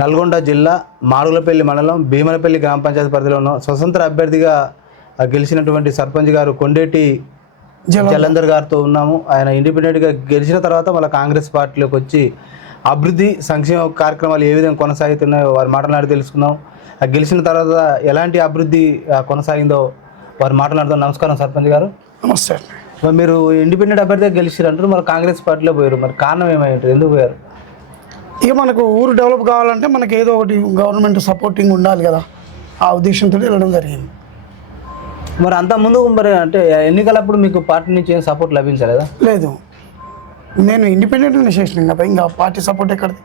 నల్గొండ జిల్లా మాడుగులపల్లి మండలం భీమనపల్లి గ్రామ పంచాయతీ పరిధిలో ఉన్న స్వతంత్ర అభ్యర్థిగా గెలిచినటువంటి సర్పంచ్ గారు కొండేటి జలంధర్ గారితో ఉన్నాము. ఆయన ఇండిపెండెంట్గా గెలిచిన తర్వాత మళ్ళీ కాంగ్రెస్ పార్టీలోకి వచ్చి అభివృద్ధి సంక్షేమ కార్యక్రమాలు ఏ విధంగా కొనసాగుతున్నాయో వారి మాట్లాడి తెలుసుకుందాం. గెలిచిన తర్వాత ఎలాంటి అభివృద్ధి కొనసాగిందో వారి మాట్లాడుతాం. నమస్కారం సర్పంచ్ గారు. నమస్తే. మీరు ఇండిపెండెంట్ అభ్యర్థిగా గెలిచిరంటారు, మరి కాంగ్రెస్ పార్టీలో పోయారు, మరి కారణం ఏమై ఉంటుంది, ఎందుకు పోయారు? ఇక మనకు ఊరు డెవలప్ కావాలంటే మనకి ఏదో ఒకటి గవర్నమెంట్ సపోర్టింగ్ ఉండాలి కదా, ఆ ఉద్దేశంతో వెళ్ళడం జరిగింది. మరి అంత ముందు మరి అంటే ఎన్నికలప్పుడు మీకు పార్టీ నుంచి ఏం సపోర్ట్ లభించలేదా? లేదు, నేను ఇండిపెండెంట్గా చేసినాం కదా, ఇంకా పార్టీ సపోర్ట్ ఎక్కడిది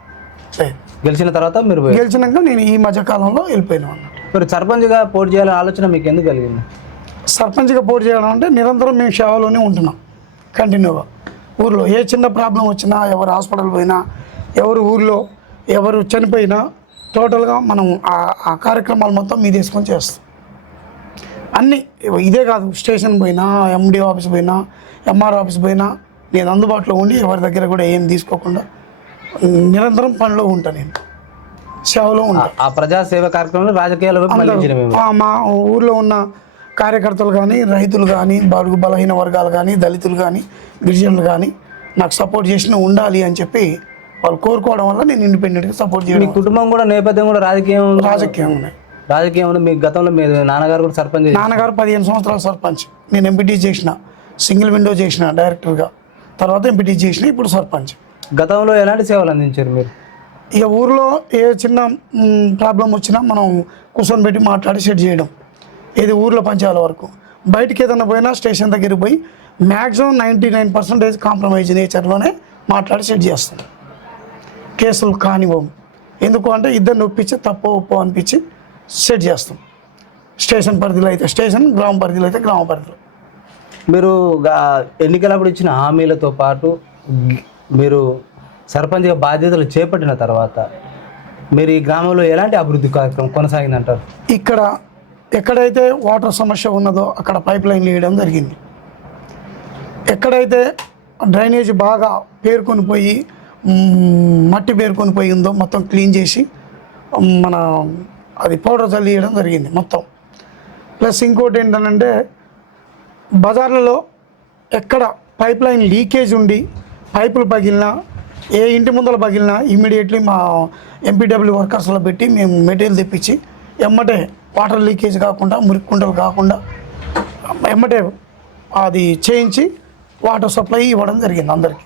లేదు. గెలిచిన తర్వాత మీరు గెలిచినాక నేను ఈ మధ్యకాలంలో వెళ్ళిపోయాను అన్నట్టు. మరి సర్పంచ్గా పోటీ చేయాలని ఆలోచన మీకు ఎందుకు కలిగింది? సర్పంచ్గా పోటీ చేయడం అంటే నిరంతరం మేము సేవలోనే ఉంటున్నాం కంటిన్యూగా. ఊర్లో ఏ చిన్న ప్రాబ్లం వచ్చినా, ఎవరు హాస్పిటల్ పోయినా, ఎవరు ఊర్లో ఎవరు చనిపోయినా టోటల్గా మనం ఆ కార్యక్రమాలు మొత్తం మీద తీసుకొని చేస్తాం. అన్నీ ఇదే కాదు, స్టేషన్ పోయినా, ఎండి ఆఫీస్ పోయినా, ఎంఆర్ ఆఫీస్ పోయినా నేను అందుబాటులో ఉండి ఎవరి దగ్గర కూడా ఏం తీసుకోకుండా నిరంతరం పనిలో ఉంటాను, నేను సేవలో ఉంటాను. ఆ ప్రజాసేవ కార్యక్రమంలో రాజకీయాలు మా ఊర్లో ఉన్న కార్యకర్తలు కానీ, రైతులు కానీ, బడుగు బలహీన వర్గాలు కానీ, దళితులు కానీ, గిరిజనులు కానీ నాకు సపోర్ట్ చేసిన ఉండాలి అని చెప్పి వాళ్ళు కోరుకోవడం వల్ల నేను ఇండిపెండెంట్గా సపోర్ట్ చేయడం. మీ కుటుంబం కూడా నేపథ్యం కూడా రాజకీయం ఉన్నాయి. మీ గతంలో మీ నాన్నగారు కూడా సర్పంచ్. నాన్నగారు 15 సంవత్సరాల సర్పంచ్. నేను ఎంపీటీ చేసిన, సింగిల్ విండో చేసిన డైరెక్టర్గా, తర్వాత ఎంపీటీ చేసిన, ఇప్పుడు సర్పంచ్. గతంలో ఎలాంటి సేవలు అందించారు మీరు? ఇక ఊరిలో ఏ చిన్న ప్రాబ్లం వచ్చినా మనం కూర్చొని పెట్టి మాట్లాడి సెట్ చేయడం, ఇది ఊర్లో పంచాల వరకు. బయటికి ఏదైనా పోయినా స్టేషన్ దగ్గరికి పోయి మ్యాక్సిమం 99% కాంప్రమైజ్ నేచర్లోనే మాట్లాడి సెట్ చేస్తాం. కేసులు కానివ్వం. ఎందుకు అంటే ఇద్దరిని ఒప్పించి తప్పు ఒప్పు అనిపించి సెట్ చేస్తాం. స్టేషన్ పరిధిలో అయితే స్టేషన్, గ్రామ పరిధిలో అయితే గ్రామ పరిధిలో. మీరు ఎన్నికలప్పుడు ఇచ్చిన హామీలతో పాటు మీరు సర్పంచ్గా బాధ్యతలు చేపట్టిన తర్వాత మీరు ఈ గ్రామంలో ఎలాంటి అభివృద్ధి కార్యక్రమం కొనసాగిందంటారు? ఇక్కడ ఎక్కడైతే వాటర్ సమస్య ఉన్నదో అక్కడ పైప్ లైన్ వేయడం జరిగింది. ఎక్కడైతే డ్రైనేజ్ బాగా పేరుకొని పోయి మట్టి పేరుకొని పోయి ఉందో మొత్తం క్లీన్ చేసి మన అది పౌడర్ చల్లియడం జరిగింది మొత్తం. ప్లస్ ఇంకోటి ఏంటంటే బజార్లలో ఎక్కడ పైప్ లైన్ లీకేజ్ ఉండి పైపులు పగిలినా, ఏ ఇంటి ముందర పగిలినా ఇమ్మీడియట్లీ మా ఎంపీడబ్ల్యూ వర్కర్స్లో పెట్టి మేము మెటీరియల్ తెప్పించి ఎమ్మటే వాటర్ లీకేజ్ కాకుండా, మురిక్కుంటలు కాకుండా ఎమ్మటే అది చేయించి వాటర్ సప్లై ఇవ్వడం జరిగింది అందరికీ.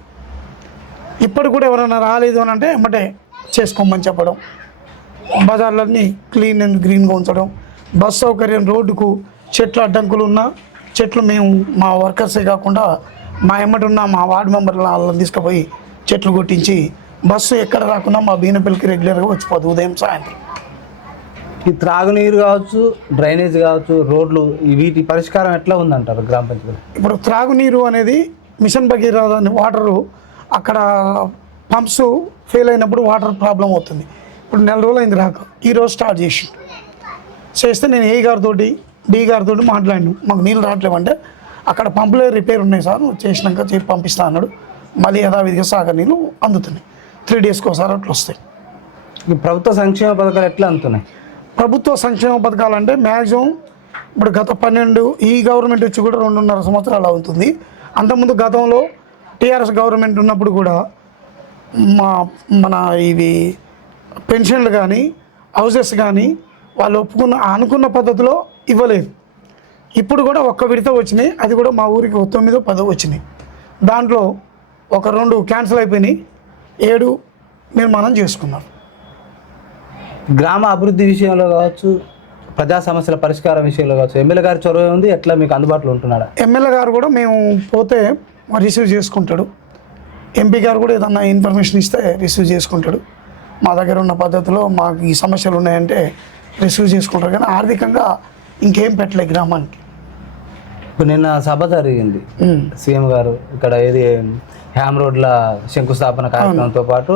ఇప్పుడు కూడా ఎవరైనా రాలేదు అని అంటే ఎమ్మటే చేసుకోమని చెప్పడం, బజార్లన్నీ క్లీన్ అండ్ గ్రీన్గా ఉంచడం, బస్ సౌకర్యం, రోడ్డుకు చెట్లు అడ్డంకులు ఉన్న చెట్లు మేము మా వర్కర్సే కాకుండా మా ఎమ్మటి ఉన్న మా వార్డు మెంబర్ల వాళ్ళని తీసుకుపోయి చెట్లు కొట్టించి బస్సు ఎక్కడ రాకుండా మా బీనపల్లికి రెగ్యులర్గా వచ్చిపోదు ఉదయం సాయంత్రం. ఈ త్రాగునీరు కావచ్చు, డ్రైనేజ్ కావచ్చు, రోడ్లు, వీటి పరిష్కారం ఎట్లా ఉందంటారు గ్రామ పంచాయతీ? ఇప్పుడు త్రాగునీరు అనేది మిషన్ భగీరథ వాటరు అక్కడ పంప్స్ ఫెయిల్ అయినప్పుడు వాటర్ ప్రాబ్లం అవుతుంది. ఇప్పుడు 4 రోజులు అయింది రాక, ఈరోజు స్టార్ట్ చేస్తే నేను ఏ గారితో డి గారితో మాట్లాడిను, మాకు నీళ్ళు రావట్లేమంటే అక్కడ పంపులే రిపేర్ ఉన్నాయి సార్, చేసినాక పంపిస్తా అన్నాడు. మళ్ళీ యథావిధిగా సాగర్ నీళ్ళు అందుతున్నాయి. 3 డేస్కి ఒకసారి అట్లా వస్తాయి. ఈ ప్రభుత్వ సంక్షేమ పథకాలు ఎట్లా అందుతున్నాయి? ప్రభుత్వ సంక్షేమ పథకాలు అంటే మ్యాక్సిమం ఇప్పుడు గత 12 ఈ గవర్నమెంట్ వచ్చి కూడా 2.5 సంవత్సరాలు అవుతుంది. అంతకుముందు గతంలో టీఆర్ఎస్ గవర్నమెంట్ ఉన్నప్పుడు కూడా మన ఇవి పెన్షన్లు కానీ, హౌసెస్ కానీ వాళ్ళు అనుకున్న పద్ధతిలో ఇవ్వలేదు. ఇప్పుడు కూడా 1 విడత వచ్చినాయి, అది కూడా మా ఊరికి 9, 10 వచ్చినాయి. దాంట్లో 2 క్యాన్సిల్ అయిపోయినాయి, 7 నిర్మాణం చేసుకున్నారు. గ్రామ అభివృద్ధి విషయంలో కావచ్చు, ప్రజా సమస్యల పరిష్కారం విషయంలో కావచ్చు, ఎమ్మెల్యే గారి చొరవ ఉంది, ఎట్లా మీకు అందుబాటులో ఉంటున్నాడా? ఎమ్మెల్యే గారు కూడా మేము పోతే రిసీవ్ చేసుకుంటాడు. ఎంపీ గారు కూడా ఏదన్నా ఇన్ఫర్మేషన్ ఇస్తే రిసీవ్ చేసుకుంటాడు. మా దగ్గర ఉన్న పద్ధతిలో మాకు ఈ సమస్యలు ఉన్నాయంటే రిసీవ్ చేసుకుంటారు. కానీ ఆర్థికంగా ఇంకేం పెట్టలేదు గ్రామానికి. ఇప్పుడు నిన్న సభ జరిగింది, సీఎం గారు ఇక్కడ ఏది హ్యామ్ రోడ్ల శంకుస్థాపన కార్యక్రమంతో పాటు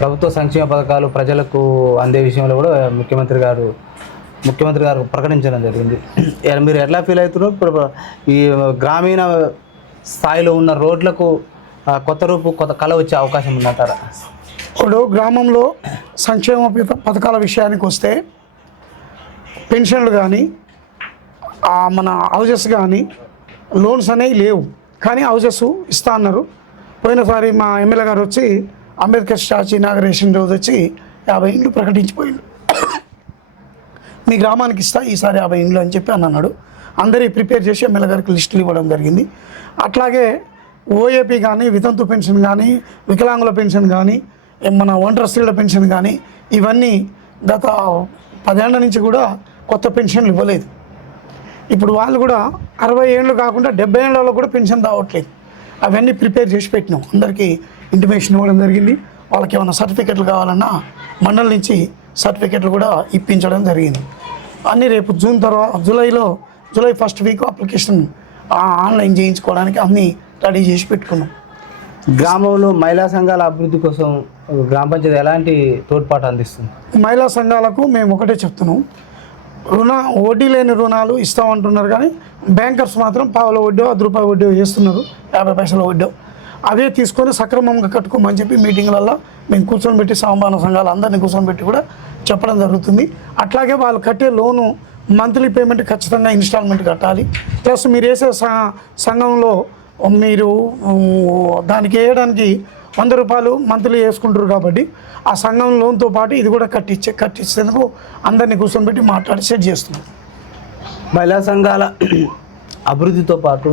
ప్రభుత్వ సంక్షేమ పథకాలు ప్రజలకు అందే విషయంలో కూడా ముఖ్యమంత్రి గారు ప్రకటించడం జరిగింది. మీరు ఎట్లా ఫీల్ అవుతున్నారు? ఇప్పుడు ఈ గ్రామీణ స్థాయిలో ఉన్న రోడ్లకు కొత్త రూపు, కొత్త కళ వచ్చే అవకాశం ఉందంటారా? ఇప్పుడు గ్రామంలో సంక్షేమ పథకాల విషయానికి వస్తే పెన్షన్లు కానీ మన హౌజెస్ కానీ లోన్స్ అనేవి లేవు, కానీ హౌజెస్ ఇస్తా అన్నారు. పోయినసారి మా ఎమ్మెల్యే గారు వచ్చి అంబేద్కర్ స్టాచ్యూ ఇనాగరేషన్ రోజు వచ్చి 50 ఇండ్లు ప్రకటించిపోయిండు. మీ గ్రామానికి ఇస్తా ఈసారి 50 ఇండ్లు అని చెప్పి అన్నాడు. అందరి ప్రిపేర్ చేసి ఎమ్మెల్యే గారికి లిస్టులు ఇవ్వడం జరిగింది. అట్లాగే ఓఏపీ కానీ, వితంతు పెన్షన్ కానీ, వికలాంగుల పెన్షన్ కానీ, మన ఒంటరి స్త్రీల పెన్షన్ కానీ, ఇవన్నీ గత 10 ఏళ్ల నుంచి కూడా కొత్త పెన్షన్లు ఇవ్వలేదు. ఇప్పుడు వాళ్ళు కూడా 60 ఏళ్ళు కాకుండా 70 ఏళ్ళలో కూడా పెన్షన్ రావట్లేదు. అవన్నీ ప్రిపేర్ చేసి పెట్టినాం, అందరికీ ఇంటిమేషన్ ఇవ్వడం జరిగింది. వాళ్ళకి ఏమైనా సర్టిఫికెట్లు కావాలన్నా మండలి నుంచి సర్టిఫికెట్లు కూడా ఇప్పించడం జరిగింది. అన్నీ రేపు July 1st week application online చేయించుకోవడానికి అన్నీ రెడీ చేసి పెట్టుకున్నాం. గ్రామంలో మహిళా సంఘాల అభివృద్ధి కోసం గ్రామ పంచాయతీ ఎలాంటి తోడ్పాటు అందిస్తుంది? మహిళా సంఘాలకు మేము ఒకటే చెప్తున్నాం, వడ్డీ లేని రుణాలు ఇస్తామంటున్నారు, కానీ బ్యాంకర్స్ మాత్రం పావుల వడ్డీ, ₹10 వడ్డీ వేస్తున్నారు, 50 పైసల వడ్డీ. అవే తీసుకొని సక్రమంగా కట్టుకోమని చెప్పి మీటింగ్లలో మేము కూర్చొని పెట్టి సమబాన సంఘాలు అందరినీ కూర్చొని పెట్టి కూడా చెప్పడం జరుగుతుంది. అట్లాగే వాళ్ళు కట్టే లోను మంత్లీ పేమెంట్ ఖచ్చితంగా ఇన్స్టాల్మెంట్ కట్టాలి. ప్లస్ మీరు వేసే సంఘంలో మీరు దానికి వేయడానికి ₹100 మంత్లీ వేసుకుంటారు కాబట్టి ఆ సంఘం లోన్తో పాటు ఇది కూడా కట్టించేందుకు అందరినీ కూర్చొని పెట్టి మాట్లాడి సెట్ చేస్తున్నాం. మహిళా సంఘాల అభివృద్ధితో పాటు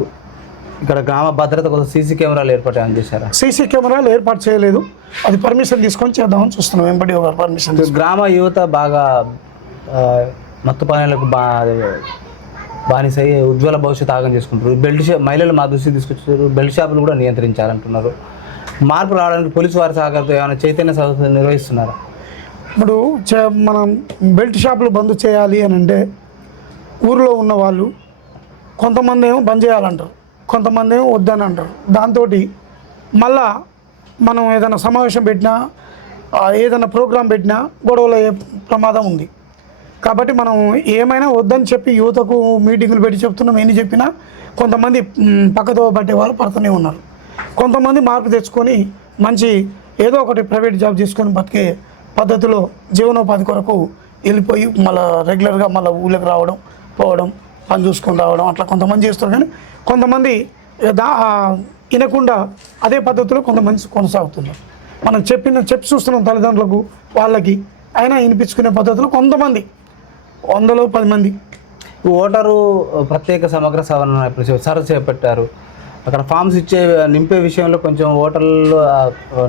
ఇక్కడ గ్రామ భద్రత కోసం సీసీ కెమెరాలు ఏర్పాటు చేశారా? సీసీ కెమెరాలు ఏర్పాటు చేయలేదు, అది పర్మిషన్ తీసుకొని చేద్దామని చూస్తున్నాం. వెంబడి ఒక పర్మిషన్. గ్రామ యువత బాగా మత్తు పానీయాలకు బానిసై ఉజ్వల భవిష్యత్తు ఆగం చేసుకుంటారు. మహిళలు మా దృష్టికి తీసుకొచ్చారు, బెల్ట్ షాపులు కూడా నియంత్రించాలంటున్నారు. మార్పు రావడానికి పోలీసు వారి సహకారంతో ఏమైనా చైతన్య సదస్సులు నిర్వహిస్తున్నారా? ఇప్పుడు మనం బెల్ట్ షాపులు బంద్ చేయాలి అని అంటే ఊరిలో ఉన్న వాళ్ళు కొంతమంది ఏమో బంద్ చేయాలంటారు, కొంతమంది ఏమో వద్దని అంటారు. దాంతో మళ్ళా మనం ఏదైనా సమావేశం పెట్టినా, ఏదైనా ప్రోగ్రాం పెట్టినా గొడవలు అయ్యే ప్రమాదం ఉంది. కాబట్టి మనం ఏమైనా వద్దని చెప్పి యువతకు మీటింగులు పెట్టి చెప్తున్నాం. ఎన్ని చెప్పినా కొంతమంది పక్కతో పట్టే వాళ్ళు పడుతూనే ఉన్నారు. కొంతమంది మార్పు తెచ్చుకొని మంచి ఏదో ఒకటి ప్రైవేట్ జాబ్ చేసుకొని బతికే పద్ధతిలో జీవనోపాధి కొరకు వెళ్ళిపోయి మళ్ళీ రెగ్యులర్గా మళ్ళీ ఊళ్ళకి రావడం, పోవడం, పని చూసుకొని రావడం, అట్లా కొంతమంది చేస్తారు. కానీ కొంతమంది వినకుండా అదే పద్ధతిలో కొంతమంది కొనసాగుతున్నారు. మనం చెప్పి చూస్తున్నాం తల్లిదండ్రులకు, వాళ్ళకి అయినా వినిపించుకునే పద్ధతిలో కొంతమంది 100లో 10 మంది. ఓటరు ప్రత్యేక సమగ్ర సవరణ సర్వ్ చేపట్టారు. అక్కడ ఫామ్స్ నింపే విషయంలో కొంచెం ఓటర్లు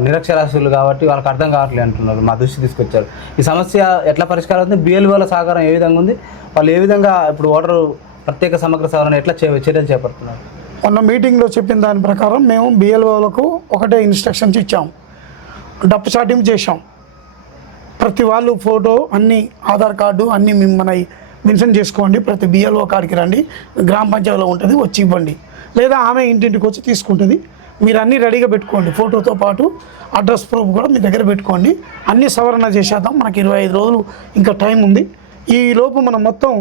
నిరక్షరాస్యులు కాబట్టి వాళ్ళకి అర్థం కావట్లేదు అంటున్నారు. మా దృష్టి తీసుకొచ్చారు. ఈ సమస్య ఎట్లా పరిష్కారం అవుతుంది? BLOల సహకారం ఏ విధంగా ఉంది? వాళ్ళు ఏ విధంగా ఇప్పుడు ఓటరు ప్రత్యేక సమగ్ర సవరణ ఎట్లా చర్యలు చేపడుతున్నారు? మొన్న మీటింగ్లో చెప్పిన దాని ప్రకారం మేము BLOలకు ఒకటే ఇన్స్ట్రక్షన్స్ ఇచ్చాం, డప్పు చాటింపు చేశాం. ప్రతి వాళ్ళు ఫోటో, అన్ని ఆధార్ కార్డు అన్నీ మిమ్మల్ని మెన్షన్ చేసుకోండి, ప్రతి BLO కాడికి రండి, గ్రామ పంచాయతీలో ఉంటుంది, వచ్చి ఇవ్వండి, లేదా ఆమె ఇంటింటికి వచ్చి తీసుకుంటుంది. మీరు అన్నీ రెడీగా పెట్టుకోండి, ఫోటోతో పాటు అడ్రస్ ప్రూఫ్ కూడా మీ దగ్గర పెట్టుకోండి. అన్నీ సవరణ చేసేద్దాం, మనకి 25 రోజులు ఇంకా టైం ఉంది, ఈ లోపు మనం మొత్తం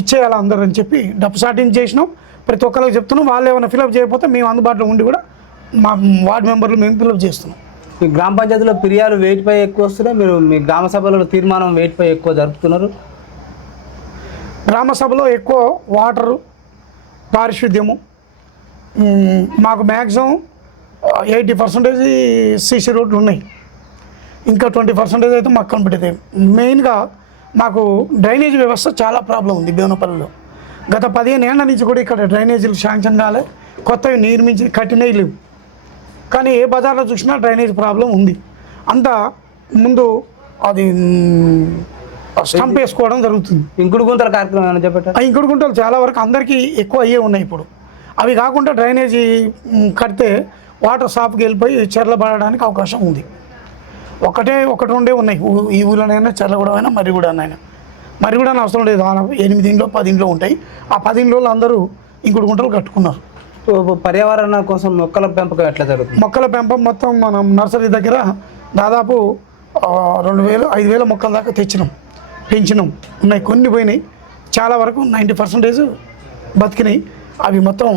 ఇచ్చేయాలి అందరూ అని చెప్పి డప్పు చాటింగ్ చేసినాం. ప్రతి ఒక్కరికి చెప్తున్నాం. వాళ్ళు ఏమైనా ఫిలప్ చేయకపోతే మేము అందుబాటులో ఉండి కూడా మా వార్డు మెంబర్లు మేము ఫిలప్ చేస్తున్నాం. మీ గ్రామ పంచాయతీలో ఫిర్యాదులు వెయిట్పై ఎక్కువ వస్తున్నాయి, మీరు మీ గ్రామ సభలో తీర్మానం వెయిట్పై ఎక్కువ జరుపుతున్నారు. గ్రామ సభలో ఎక్కువ వాటరు, పారిశుద్ధ్యము, మాకు మ్యాక్సిమం 80% CC రోడ్లు ఉన్నాయి, ఇంకా 20% అయితే మాకు కంప్లీట్ అవుతాయి. మెయిన్గా మాకు డ్రైనేజ్ వ్యవస్థ చాలా ప్రాబ్లం ఉంది భీమనపల్లిలో. గత 15 ఏళ్ల నుంచి కూడా ఇక్కడ డ్రైనేజీలు శాంక్షన్ కాలే, కొత్తవి నిర్మించి కట్టినవి లేవు. కానీ ఏ బజార్లో చూసినా డ్రైనేజ్ ప్రాబ్లం ఉంది. అంతా ముందు అది స్టంప్ వేసుకోవడం జరుగుతుంది. ఇంకుడు గుంతల కార్యక్రమం ఏమైనా చెప్పారు? ఆ ఇంకుడు గుంటలు చాలా వరకు అందరికీ ఎక్కువ అయ్యే ఉన్నాయి. ఇప్పుడు అవి కాకుండా డ్రైనేజీ కడితే వాటర్ షాప్కి వెళ్ళిపోయి చెర్ల పడడానికి అవకాశం ఉంది. ఒకటి రెండే ఉన్నాయి ఈ ఊళ్ళోనైనా, చెర్లగూడమైనా, మర్రిగూడనైనా. మర్రిగూడ అవసరం లేదు, 8 ఇంట్లో 10 ఇంట్లో ఉంటాయి. ఆ 10 ఇంట్లో అందరూ ఇంకుడు గుంటలు కట్టుకున్నారు. పర్యావరణ కోసం మొక్కల పెంపకం ఎట్లా జరుగుతుంది? మొక్కల పెంపకం మొత్తం మనం నర్సరీ దగ్గర దాదాపు 2,000-5,000 మొక్కల దాకా పెంచినాం. ఉన్నాయి, కొన్ని పోయినాయి, చాలా వరకు 90% బతికినాయి. అవి మొత్తం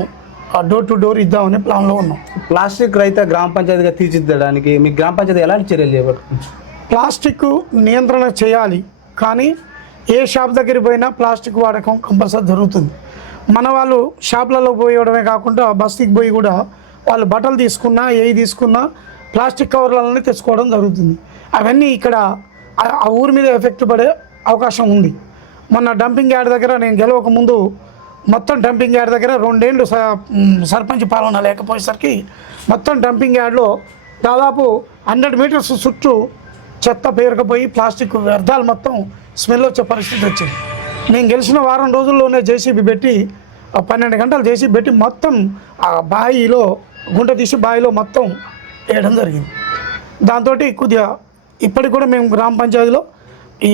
డోర్ టు డోర్ ఇద్దామనే ప్లాన్లో ఉన్నాం. ప్లాస్టిక్ రహిత గ్రామ పంచాయతీగా తీర్చిదిద్దడానికి మీ గ్రామ పంచాయతీ ఎలాంటి చర్యలు చేపడుతుంది? ప్లాస్టిక్ నియంత్రణ చేయాలి, కానీ ఏ షాప్ దగ్గరికి పోయినా ప్లాస్టిక్ వాడకం కంపల్సరీ జరుగుతుంది. మన వాళ్ళు షాపులలో పోయడమే కాకుండా బస్తీకి పోయి కూడా వాళ్ళు బట్టలు తీసుకున్నా తీసుకున్నా ప్లాస్టిక్ కవర్లలోనే తెచ్చుకోవడం జరుగుతుంది. అవన్నీ ఇక్కడ ఆ ఊరి మీద ఎఫెక్ట్ పడే అవకాశం ఉంది. మొన్న డంపింగ్ యార్డ్ దగ్గర నేను గెలవక ముందు మొత్తం డంపింగ్ యార్డ్ దగ్గర 2 ఏళ్ళు సర్పంచ్ పాలన లేకపోయేసరికి మొత్తం డంపింగ్ యార్డ్లో దాదాపు 100 మీటర్స్ చుట్టూ చెత్త పేరుకపోయి ప్లాస్టిక్ వ్యర్థాలు మొత్తం స్మెల్ వచ్చే పరిస్థితి వచ్చింది. నేను గెలిచిన వారం రోజుల్లోనే జేసీబీ పెట్టి 12 గంటలు జేసీబీ పెట్టి మొత్తం ఆ బావిలో గుంట తీసి బావిలో మొత్తం వేయడం జరిగింది. దాంతో కొద్దిగా ఇప్పటికి కూడా మేము గ్రామ పంచాయతీలో ఈ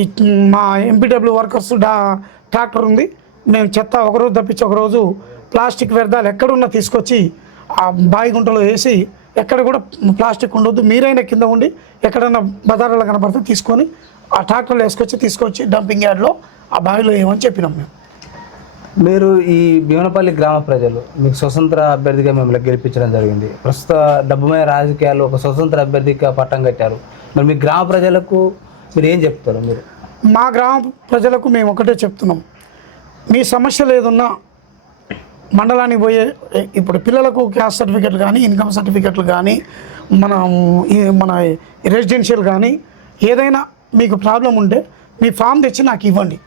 మా ఎంపీడబ్ల్యూ వర్కర్స్ ట్రాక్టర్ ఉంది. మేము చెత్త ఒకరోజు తప్పించి ఒకరోజు ప్లాస్టిక్ వ్యర్థాలు ఎక్కడున్నా తీసుకొచ్చి ఆ బావి గుంటలో వేసి ఎక్కడ కూడా ప్లాస్టిక్ ఉండొద్దు, మీరైనా కింద ఉండి ఎక్కడన్నా బజార్లో కనపడితే తీసుకొని ఆ ట్రాక్టర్లో తీసుకొచ్చి డంపింగ్ యార్డ్లో ఆ బావిలో వేయమని చెప్పినాం మేము. మీరు ఈ భీమనపల్లి గ్రామ ప్రజలు మీకు స్వతంత్ర అభ్యర్థిగా మిమ్మల్ని గెలిపించడం జరిగింది. ప్రస్తుత డబ్బుమయ రాజకీయాల్లో ఒక స్వతంత్ర అభ్యర్థిగా పట్టం కట్టారు. మరి మీ గ్రామ ప్రజలకు మీరు ఏం చెప్తారు? మీరు మా గ్రామ ప్రజలకు మేము ఒకటే చెప్తున్నాం, మీ సమస్యలు ఏదున్నా మండలానికి పోయే ఇప్పుడు పిల్లలకు క్యాస్ట్ సర్టిఫికెట్లు కానీ ఇన్కమ్ సర్టిఫికెట్లు కానీ మన రెసిడెన్షియల్ కానీ ఏదైనా మీకు ప్రాబ్లం ఉంటే మీ ఫామ్ తెచ్చి నాకు ఇవ్వండి.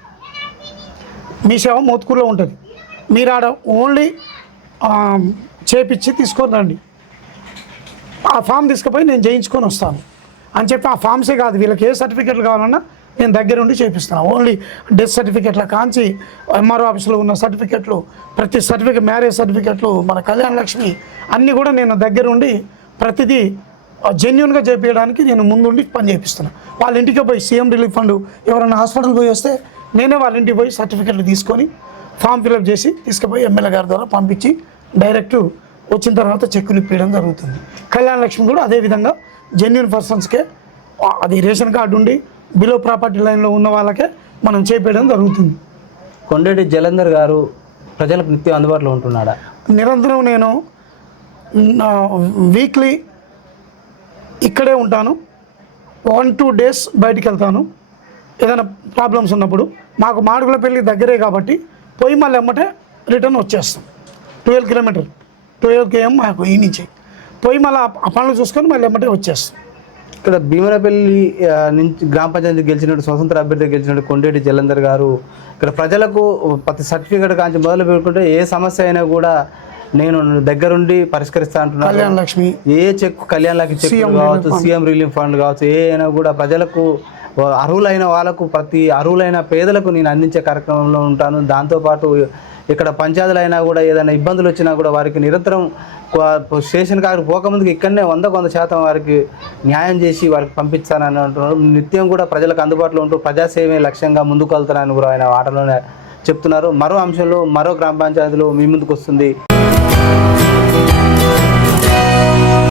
మీ సేవ మోత్కూరులో ఉంటుంది, మీరు ఆడ ఓన్లీ చేపించి తీసుకొని రండి. ఆ ఫామ్ తీసుకుపోయి నేను చేయించుకొని వస్తాను అని చెప్పి ఆ ఫామ్సే కాదు, వీళ్ళకి ఏ సర్టిఫికెట్లు కావాలన్నా నేను దగ్గరుండి చేపిస్తాను. ఓన్లీ డెత్ సర్టిఫికెట్ల కాంచి ఎంఆర్ఓ ఆఫీస్లో ఉన్న సర్టిఫికెట్లు, ప్రతి సర్టిఫికెట్, మ్యారేజ్ సర్టిఫికెట్లు, మన కళ్యాణ లక్ష్మి అన్నీ కూడా నేను దగ్గరుండి ప్రతిదీ జెన్యున్గా చేపించడానికి నేను ముందుండి పని చేపిస్తున్నాను. వాళ్ళ ఇంటికి పోయి సీఎం రిలీఫ్ ఫండ్ ఎవరైనా హాస్పిటల్ పోయి వస్తే నేనే వాళ్ళ ఇంటికి పోయి సర్టిఫికెట్లు తీసుకొని ఫామ్ ఫిలప్ చేసి తీసుకుపోయి ఎమ్మెల్యే గారి ద్వారా పంపించి డైరెక్ట్ వచ్చిన తర్వాత చెక్కులు ఇప్పించడం జరుగుతుంది. కళ్యాణ లక్ష్మి కూడా అదేవిధంగా జెన్యున్ పర్సన్స్కే, అది రేషన్ కార్డు ఉండి బిలో ప్రాపర్టీ లైన్లో ఉన్న వాళ్ళకే మనం చేపేయడం జరుగుతుంది. కొండేటి జలంధర్ గారు ప్రజలకు నిత్యం అందుబాటులో ఉంటున్నాడా? నిరంతరం నేను వీక్లీ ఇక్కడే ఉంటాను, 1-2 డేస్ బయటికి వెళ్తాను ఏదైనా ప్రాబ్లమ్స్ ఉన్నప్పుడు. మాకు మాడుగులపల్లి దగ్గరే కాబట్టి పోయి మళ్ళీ ఎమ్మటే రిటర్న్ వచ్చేస్తాం. 12 కిలోమీటర్ 12 km మాకు ఈ నుంచి పోయి మళ్ళీ ఆ పనులు చూసుకొని మళ్ళీ ఎమ్మటే వచ్చేస్తాం. ఇక్కడ భీమనపల్లి నుంచి గ్రామ పంచాయతీ గెలిచినట్టు స్వతంత్ర అభ్యర్థి గెలిచినట్టు కొండేటి జలంధర్ గారు ఇక్కడ ప్రజలకు ప్రతి సర్టిఫికేట్ కాంచి మొదలు పెట్టుకుంటే ఏ సమస్య అయినా కూడా నేను దగ్గరుండి పరిష్కరిస్తా అంటున్నాను. కళ్యాణ లక్ష్మి, ఏ చెక్, కళ్యాణ లక్ష్మి చెక్ కావచ్చు, సీఎం రిలీఫ్ ఫండ్ కావచ్చు, ఏ అయినా కూడా ప్రజలకు అర్హులైన వాళ్ళకు, ప్రతి అర్హులైన పేదలకు నేను అందించే కార్యక్రమంలో ఉంటాను. దాంతోపాటు ఇక్కడ పంచాయతీలు అయినా కూడా ఏదైనా ఇబ్బందులు వచ్చినా కూడా వారికి నిరంతరం స్టేషన్ కాడికి పోకముందుకు ఇక్కడనే 100% వారికి న్యాయం చేసి వారికి పంపించానని అంటున్నారు. నిత్యం కూడా ప్రజలకు అందుబాటులో ఉంటూ ప్రజాసేవే లక్ష్యంగా ముందుకు వెళ్తారని కూడా ఆయన ఆటలోనే చెప్తున్నారు. మరో అంశంలో మరో గ్రామ పంచాయతీలో మీ ముందుకు వస్తుంది.